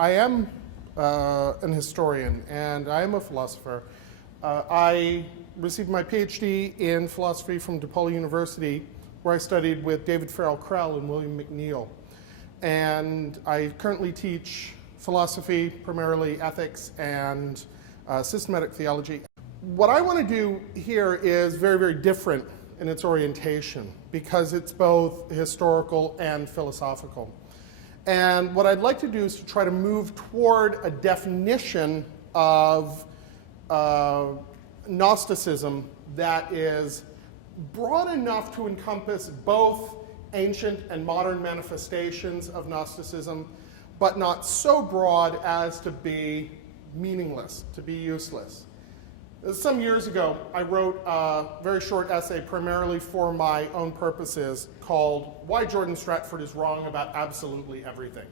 I am an historian, and I am a philosopher. I received my PhD in philosophy from DePaul University, where I studied with David Farrell Krell and William McNeill. And I currently teach philosophy, primarily ethics and systematic theology. What I want to do here is very, very different in its orientation, because it's both historical and philosophical. And what I'd like to do is to try to move toward a definition of Gnosticism that is broad enough to encompass both ancient and modern manifestations of Gnosticism, but not so broad as to be meaningless, to be useless. Some years ago, I wrote a very short essay primarily for my own purposes called Why Jordan Stratford is Wrong About Absolutely Everything,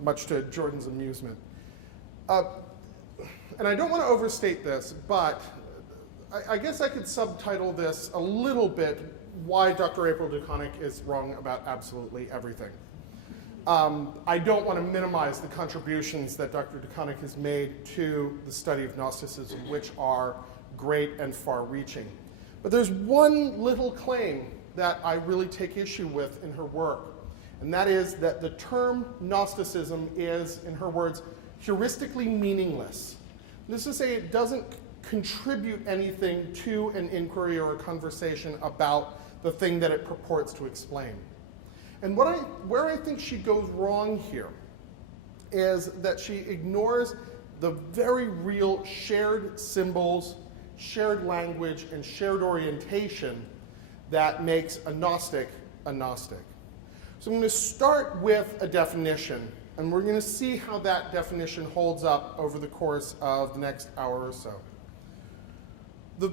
much to Jordan's amusement. And I don't want to overstate this, but I guess I could subtitle this a little bit, Why Dr. April DeConnick is Wrong About Absolutely Everything. I don't want to minimize the contributions that Dr. DeConnick has made to the study of Gnosticism, which are great and far-reaching. But there's one little claim that I really take issue with in her work, and that is that the term Gnosticism is, in her words, heuristically meaningless. This is to say it doesn't contribute anything to an inquiry or a conversation about the thing that it purports to explain. And where I think she goes wrong here is that she ignores the very real shared symbols, shared language, and shared orientation that makes a Gnostic a Gnostic. So I'm going to start with a definition, and we're going to see how that definition holds up over the course of the next hour or so. The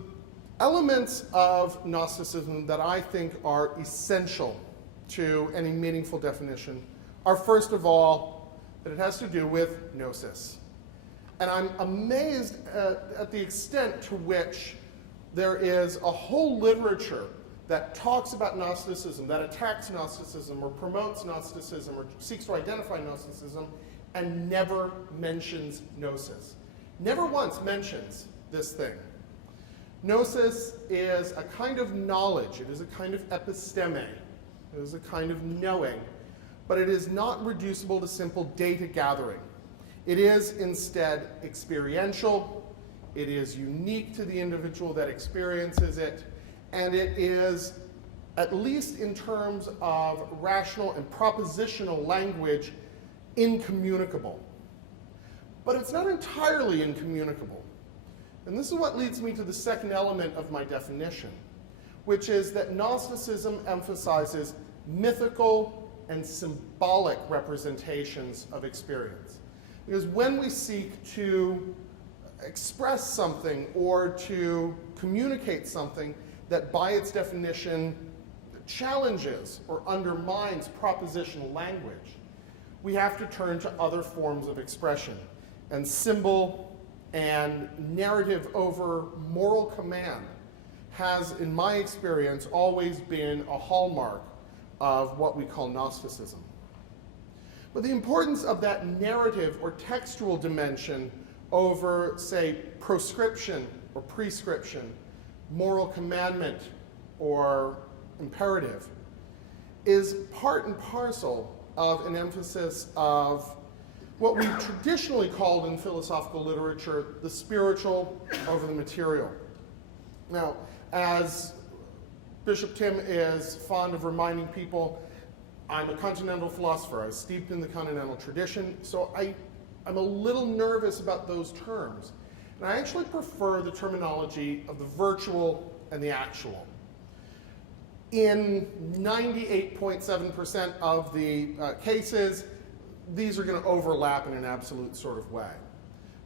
elements of Gnosticism that I think are essential to any meaningful definition are, first of all, that it has to do with gnosis. And I'm amazed at the extent to which there is a whole literature that talks about Gnosticism, that attacks Gnosticism or promotes Gnosticism or seeks to identify Gnosticism, and never mentions gnosis. Never once mentions this thing. Gnosis is a kind of knowledge. It is a kind of episteme. It is a kind of knowing, but it is not reducible to simple data gathering. It is instead experiential, it is unique to the individual that experiences it, and it is, at least in terms of rational and propositional language, incommunicable. But it's not entirely incommunicable. And this is what leads me to the second element of my definition, which is that Gnosticism emphasizes mythical and symbolic representations of experience. Because when we seek to express something or to communicate something that by its definition challenges or undermines propositional language, we have to turn to other forms of expression. And symbol and narrative over moral command has, in my experience, always been a hallmark of what we call Gnosticism. But the importance of that narrative or textual dimension over, say, proscription or prescription, moral commandment or imperative, is part and parcel of an emphasis of what we traditionally called in philosophical literature the spiritual over the material. Now, as Bishop Tim is fond of reminding people, I'm a continental philosopher. I was steeped in the continental tradition, so I'm a little nervous about those terms. And I actually prefer the terminology of the virtual and the actual. In 98.7% of the cases, these are going to overlap in an absolute sort of way.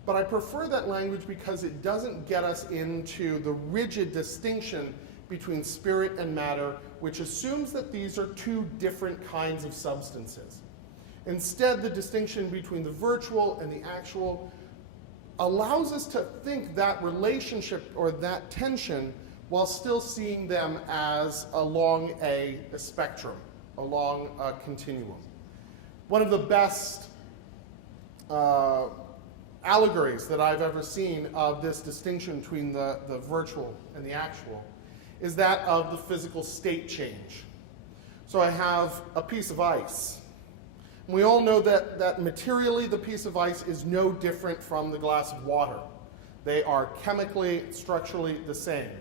But I prefer that language because it doesn't get us into the rigid distinction between spirit and matter, which assumes that these are two different kinds of substances. Instead, the distinction between the virtual and the actual allows us to think that relationship or that tension while still seeing them as along a spectrum, along a continuum. One of the best allegories that I've ever seen of this distinction between the virtual and the actual is that of the physical state change. So I have a piece of ice. And we all know that materially the piece of ice is no different from the glass of water. They are chemically, structurally the same.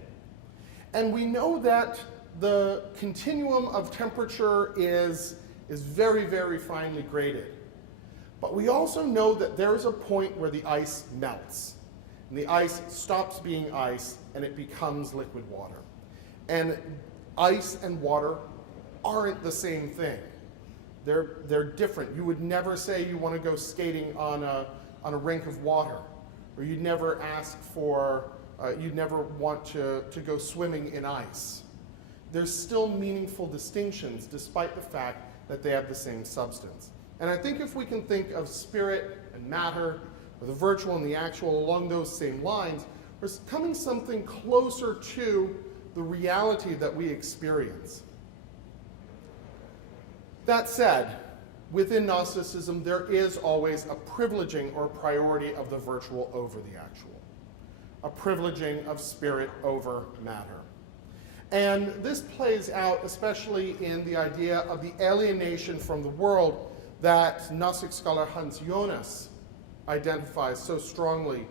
And we know that the continuum of temperature is very, very finely graded. But we also know that there is a point where the ice melts. And the ice stops being ice and it becomes liquid water. And ice and water aren't the same thing. They're different. You would never say you want to go skating on a rink of water, or you'd never ask for, you'd never want to go swimming in ice. There's still meaningful distinctions despite the fact that they have the same substance. And I think if we can think of spirit and matter, or the virtual and the actual along those same lines, we're coming something closer to the reality that we experience. That said, within Gnosticism, there is always a privileging or a priority of the virtual over the actual, a privileging of spirit over matter. And this plays out especially in the idea of the alienation from the world that Gnostic scholar Hans Jonas identifies so strongly.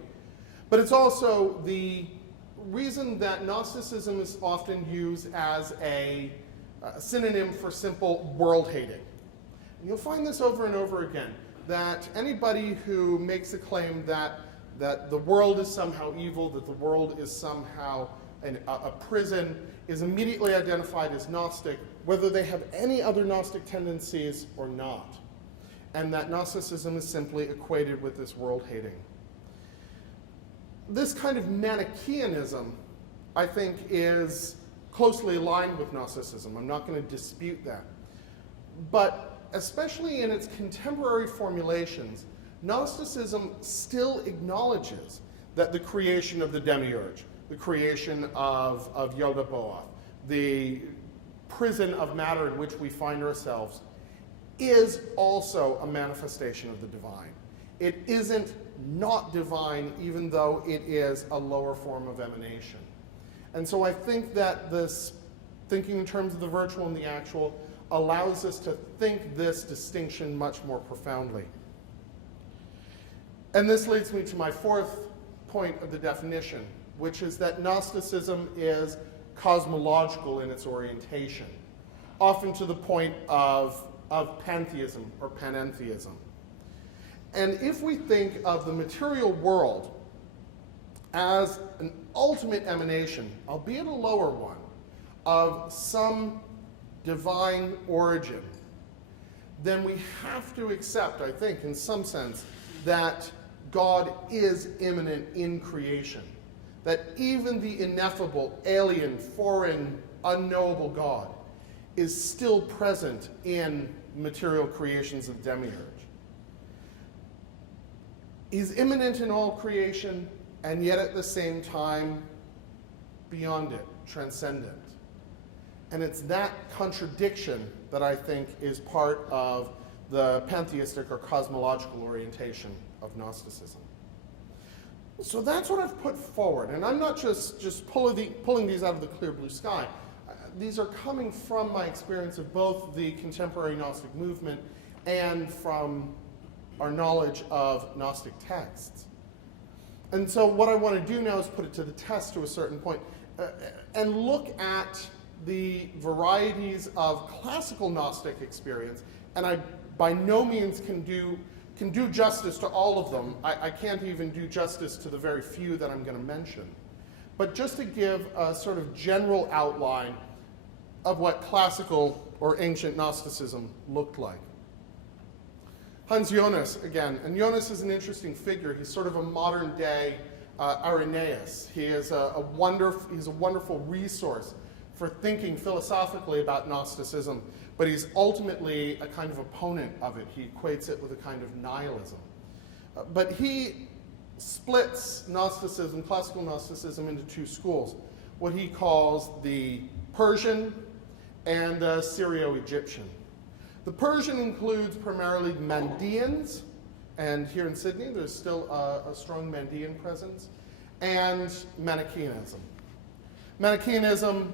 But it's also the reason that Gnosticism is often used as a synonym for simple world hating. And you'll find this over and over again, that anybody who makes a claim that the world is somehow evil, that the world is somehow a prison, is immediately identified as Gnostic, whether they have any other Gnostic tendencies or not. And that Gnosticism is simply equated with this world hating. This kind of Manichaeanism, I think, is closely aligned with Gnosticism. I'm not going to dispute that. But especially in its contemporary formulations, Gnosticism still acknowledges that the creation of the demiurge, the creation of Yaldabaoth, the prison of matter in which we find ourselves, is also a manifestation of the divine. It isn't not divine, even though it is a lower form of emanation. And so I think that this thinking in terms of the virtual and the actual allows us to think this distinction much more profoundly. And this leads me to my fourth point of the definition, which is that Gnosticism is cosmological in its orientation, often to the point of pantheism or panentheism. And if we think of the material world as an ultimate emanation, albeit a lower one, of some divine origin, then we have to accept, I think, in some sense, that God is immanent in creation. That even the ineffable, alien, foreign, unknowable God is still present in material creations of demiurge. He's immanent in all creation, and yet at the same time, beyond it, transcendent. And it's that contradiction that I think is part of the pantheistic or cosmological orientation of Gnosticism. So that's what I've put forward, and I'm not just pulling these out of the clear blue sky. These are coming from my experience of both the contemporary Gnostic movement and from our knowledge of Gnostic texts. And so what I want to do now is put it to the test to a certain point and look at the varieties of classical Gnostic experience, and I by no means can do justice to all of them. I can't even do justice to the very few that I'm going to mention. But just to give a sort of general outline of what classical or ancient Gnosticism looked like. Hans Jonas, again, and Jonas is an interesting figure. He's sort of a modern day Irenaeus. He is he's a wonderful resource for thinking philosophically about Gnosticism, but he's ultimately a kind of opponent of it. He equates it with a kind of nihilism. But he splits Gnosticism, classical Gnosticism, into two schools, what he calls the Persian and Syrio-Egyptian. The Persian includes primarily Mandeans And here in Sydney, there's still a strong Mandean presence. And Manichaeanism. Manichaeanism,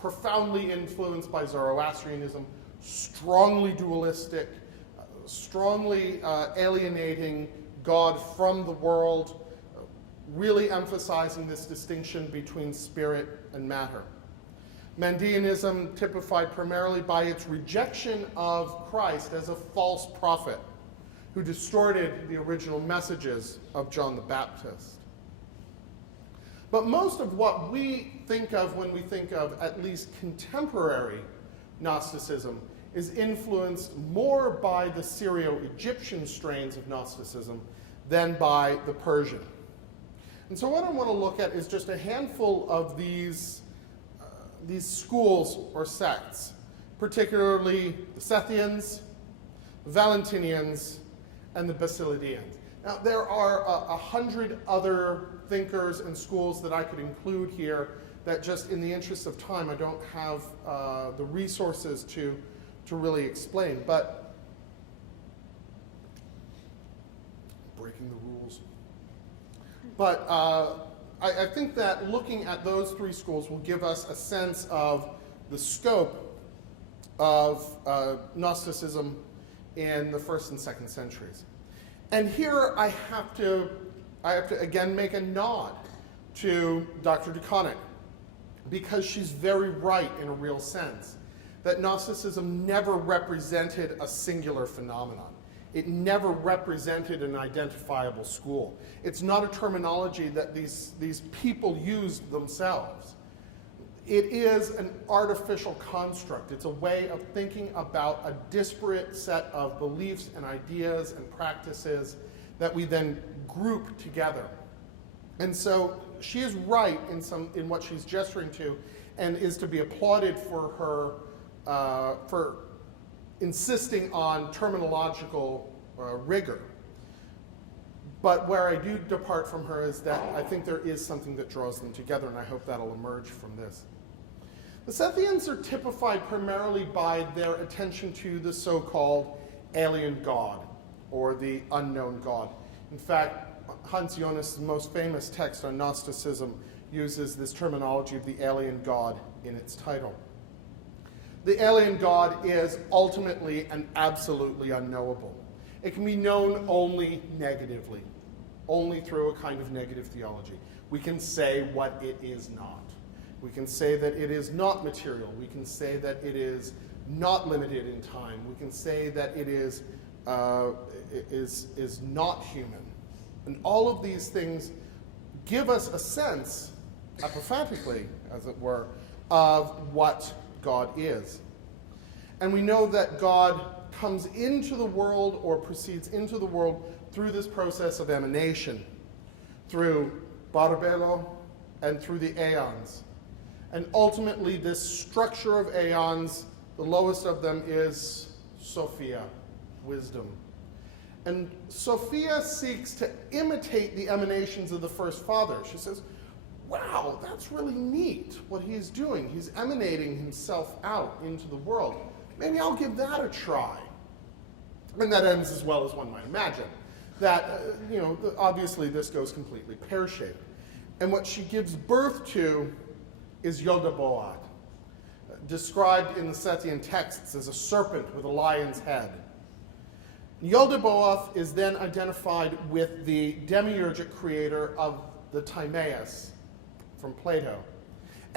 profoundly influenced by Zoroastrianism, strongly dualistic, strongly alienating God from the world, really emphasizing this distinction between spirit and matter. Mandeanism typified primarily by its rejection of Christ as a false prophet who distorted the original messages of John the Baptist. But most of what we think of when we think of at least contemporary Gnosticism is influenced more by the Syro-Egyptian strains of Gnosticism than by the Persian. And so what I want to look at is just a handful of these schools or sects, particularly the Sethians, the Valentinians, and the Basilidians. Now, there are 100 other thinkers and schools that I could include here that just in the interest of time, I don't have the resources to really explain, but breaking the rules. But I think that looking at those three schools will give us a sense of the scope of Gnosticism in the 1st and 2nd centuries. And here I have to again make a nod to Dr. DeConnick, because she's very right in a real sense that Gnosticism never represented a singular phenomenon. It never represented an identifiable school. It's not a terminology that these people used themselves. It is an artificial construct. It's a way of thinking about a disparate set of beliefs and ideas and practices that we then group together. And so she is right in what she's gesturing to, and is to be applauded for her for insisting on terminological rigor. But where I do depart from her is that I think there is something that draws them together, and I hope that'll emerge from this. The Sethians are typified primarily by their attention to the so-called alien god, or the unknown god. In fact, Hans Jonas' most famous text on Gnosticism uses this terminology of the alien god in its title. The alien god is ultimately and absolutely unknowable. It can be known only negatively, only through a kind of negative theology. We can say what it is not. We can say that it is not material. We can say that it is not limited in time. We can say that it is not human. And all of these things give us a sense, apophatically, as it were, of what God is. And we know that God comes into the world or proceeds into the world through this process of emanation, through Barbelo and through the aeons. And ultimately, this structure of aeons, the lowest of them is Sophia, wisdom. And Sophia seeks to imitate the emanations of the first father. She says, wow, that's really neat what he's doing. He's emanating himself out into the world. Maybe I'll give that a try. And that ends as well as one might imagine. That, obviously this goes completely pear-shaped. And what she gives birth to is Yaldabaoth, described in the Sethian texts as a serpent with a lion's head. Yaldabaoth is then identified with the demiurgic creator of the Timaeus from Plato.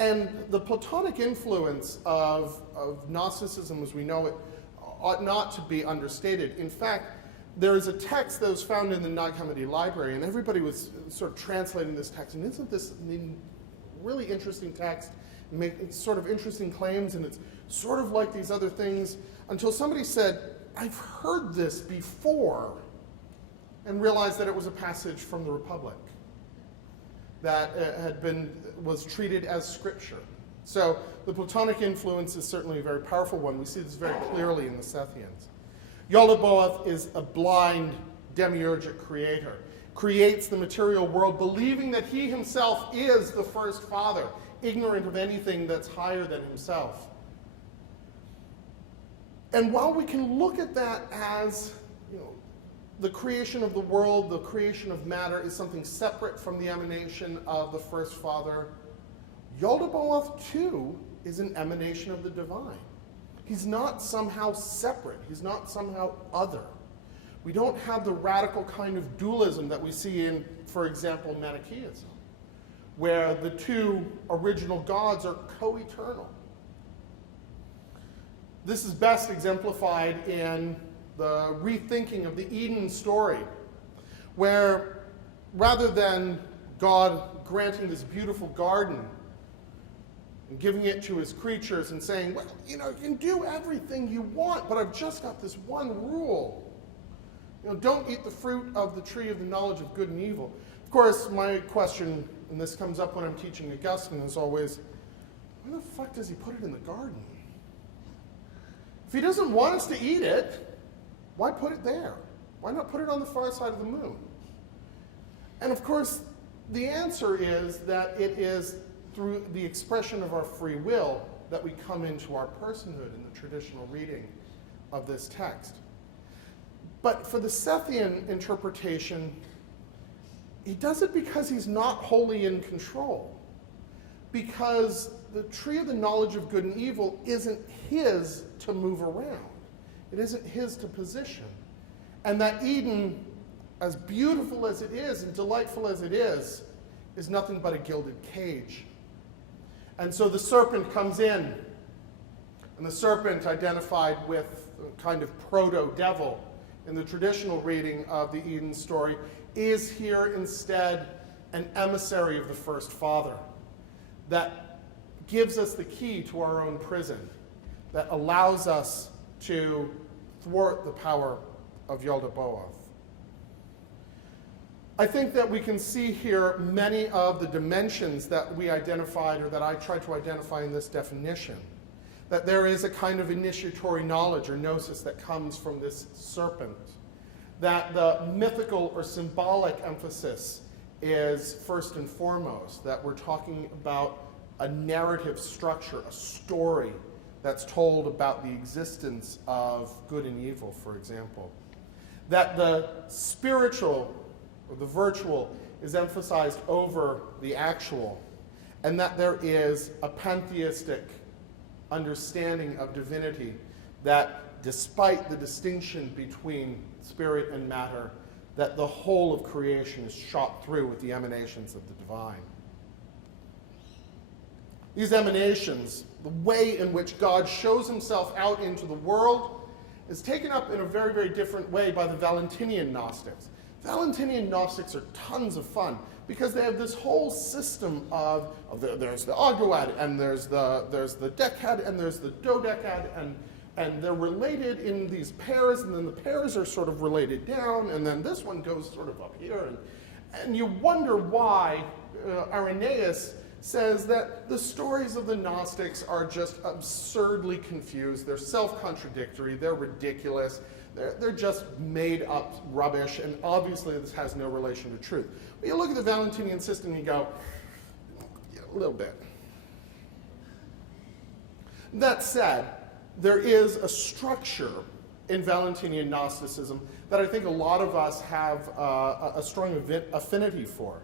And the Platonic influence of Gnosticism as we know it ought not to be understated. In fact, there is a text that was found in the Nag Hammadi library, and everybody was sort of translating this text. And isn't this really interesting text? Making sort of interesting claims, and it's sort of like these other things, until somebody said, I've heard this before, and realized that it was a passage from the Republic that was treated as scripture. So the Platonic influence is certainly a very powerful one. We see this very clearly in the Sethians. Yaldabaoth is a blind demiurgic creator, creates the material world believing that he himself is the first father, ignorant of anything that's higher than himself. And while we can look at that as the creation of the world, the creation of matter, is something separate from the emanation of the first father. Yaldabaoth, too, is an emanation of the divine. He's not somehow separate. He's not somehow other. We don't have the radical kind of dualism that we see in, for example, Manichaeism, where the two original gods are co-eternal. This is best exemplified in the rethinking of the Eden story, where rather than God granting this beautiful garden and giving it to his creatures and saying, well, you can do everything you want, but I've just got this one rule. Don't eat the fruit of the tree of the knowledge of good and evil. Of course, my question, and this comes up when I'm teaching Augustine, is always, why the fuck does he put it in the garden? If he doesn't want us to eat it, why put it there? Why not put it on the far side of the moon? And of course, the answer is that it is through the expression of our free will that we come into our personhood in the traditional reading of this text. But for the Sethian interpretation, he does it because he's not wholly in control. Because the tree of the knowledge of good and evil isn't his to move around. It isn't his to position. And that Eden, as beautiful as it is and delightful as it is nothing but a gilded cage. And so the serpent comes in, and the serpent, identified with a kind of proto-devil in the traditional reading of the Eden story, is here instead an emissary of the first father that gives us the key to our own prison, that allows us to thwart the power of Yaldabaoth. I think that we can see here many of the dimensions that we identified, or that I tried to identify in this definition. That there is a kind of initiatory knowledge or gnosis that comes from this serpent. That the mythical or symbolic emphasis is first and foremost, that we're talking about a narrative structure, a story that's told about the existence of good and evil, for example. That the spiritual or the virtual is emphasized over the actual, and that there is a pantheistic understanding of divinity that, despite the distinction between spirit and matter, that the whole of creation is shot through with the emanations of the divine. These emanations, the way in which God shows himself out into the world, is taken up in a very, very different way by the Valentinian Gnostics. Valentinian Gnostics are tons of fun because they have this whole system of there's the ogoad, and there's the decad, and there's the dodecad, and they're related in these pairs, and then the pairs are sort of related down, and then this one goes sort of up here, and you wonder why Irenaeus says that the stories of the Gnostics are just absurdly confused. They're self-contradictory. They're ridiculous. They're just made up rubbish, and obviously this has no relation to truth. But you look at the Valentinian system and you go, yeah, a little bit. That said, there is a structure in Valentinian Gnosticism that I think a lot of us have a strong affinity for,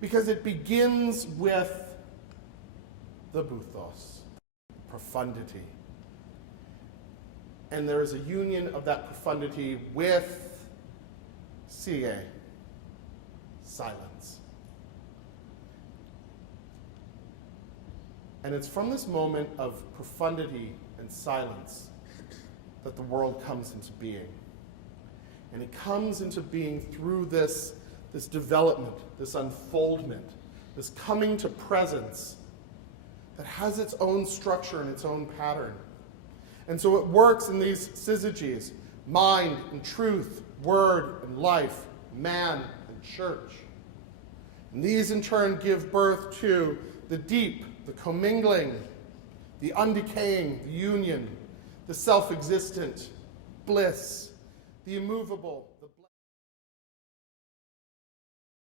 because it begins with the buthos, profundity. And there is a union of that profundity with CA, silence. And it's from this moment of profundity and silence that the world comes into being. And it comes into being through this development, this unfoldment, this coming to presence that has its own structure and its own pattern. And so it works in these syzygies: mind and truth, word and life, man and church. And these in turn give birth to the deep, the commingling, the undecaying, the union, the self-existent, bliss, the immovable,